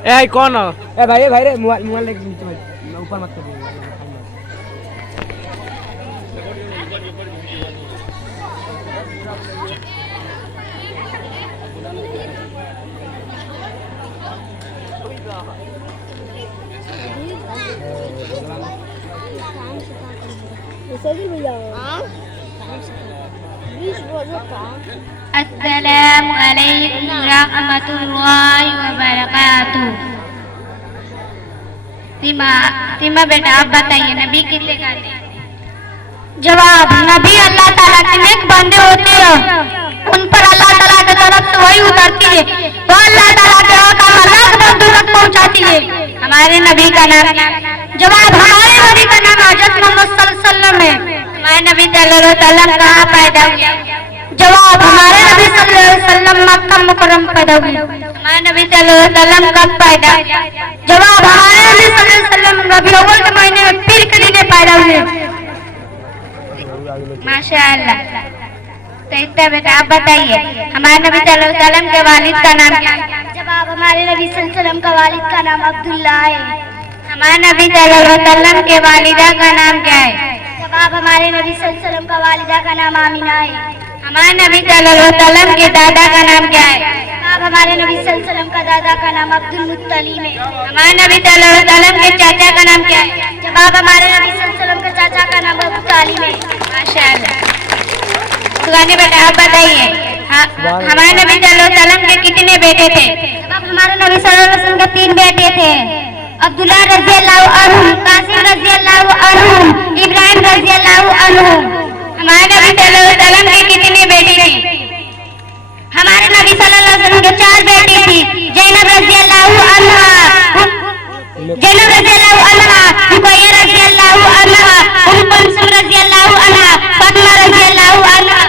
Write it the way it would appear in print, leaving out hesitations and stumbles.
ए कौन हो? ए भाई रे मोबाइल लेके नीचे बैठ, ऊपर मत कर। अस्सलामु अलैकुम रहमतुल्लाहि व बरकातुहू। सीमा बेटा आप बताइए नबी कितने गाते हैं? जवाब, नबी अल्लाह ताला के नेक बंदे होते हैं, उन पर अल्लाह ताला की तरफ से वही उतरती है तो अल्लाह ताला के आका लाख बंदों तक पहुंचाती है। हमारे नबी का नाम क्या है? जवाब, हमारे नबी का नाम हज़रत मोहम्मद सल्लल्लाहु अलैहि वसल्लम है। हमारे नबी सल्लल्लाहु अलैहि वसल्लम कहाँ पैदा हुए? जवाब, हमारे नबी सल्लल्लाहु अलैहि वसल्लम मक्का मुकर्रम पैदा हुए। हमारे नबी सल्लल्लाहु अलैहि वसल्लम कब पैदा? जवाब, हमारे नबी सल्लल्लाहु अलैहि वसल्लम रबीउल अव्वल के महीने में पीर के दिन पैदा हुए। माशाअल्लाह। तो इतना बेटा आप बताइए हमारे नबी सल्लल्लाहु अलैहि वसल्लम के वालिद का नाम क्या है? जवाब, हमारे नबी सल्लल्लाहु अलैहि वसल्लम का वालिद का नाम अब्दुल्ला है। हमारे नबी सल्लल्लाहु अलैहि वसल्लम के वालिदा का नाम क्या है? जवाब, हमारे नबी सल्लल्लाहु अलैहि वसल्लम का वालिदा का नाम आमिना है। हमारे नबी सल्लल्लाहु अलैहि वसल्लम के दादा का नाम क्या है? जवाब, हमारे नबी सल्लल्लाहु अलैहि वसल्लम का दादा का नाम अब्दुल मुत्तलिब है। हमारे नबी सल्लल्लाहु अलैहि वसल्लम के चाचा का नाम क्या है? जवाब, हमारे नबी सल्लल्लाहु अलैहि वसल्लम के चाचा का नाम अबू तालिब है। माशाअल्लाह। सुगाने बेटा आप बताइए हमारे नबी सल्लल्लाहु अलैहि वसल्लम के कितने बेटे थे? जवाब, हमारे नबी सल्लल्लाहु अलैहि वसल्लम के 3 बेटे थे, अब्दुल्ला रज़ियल्लाहु अन्हु, कासिम रज़ियल्लाहु अन्हु, इब्राहिम रज़ियल्लाहु अन्हु। हमारे नबी सल्लल्लाहु अलैहि वसल्लम की कितनी बेटी थी? हमारे नबी सल्लल्लाहु अलैहि वसल्लम के 4 बेटी थी, ज़ैनब रज़ियल्लाहु अन्हा, रुक़य्या रज़ियल्लाहु अन्हा, उम्म कुलसूम रज़ियल्लाहु अन्हा, फातिमा रज़ियल्लाहु अन्हा।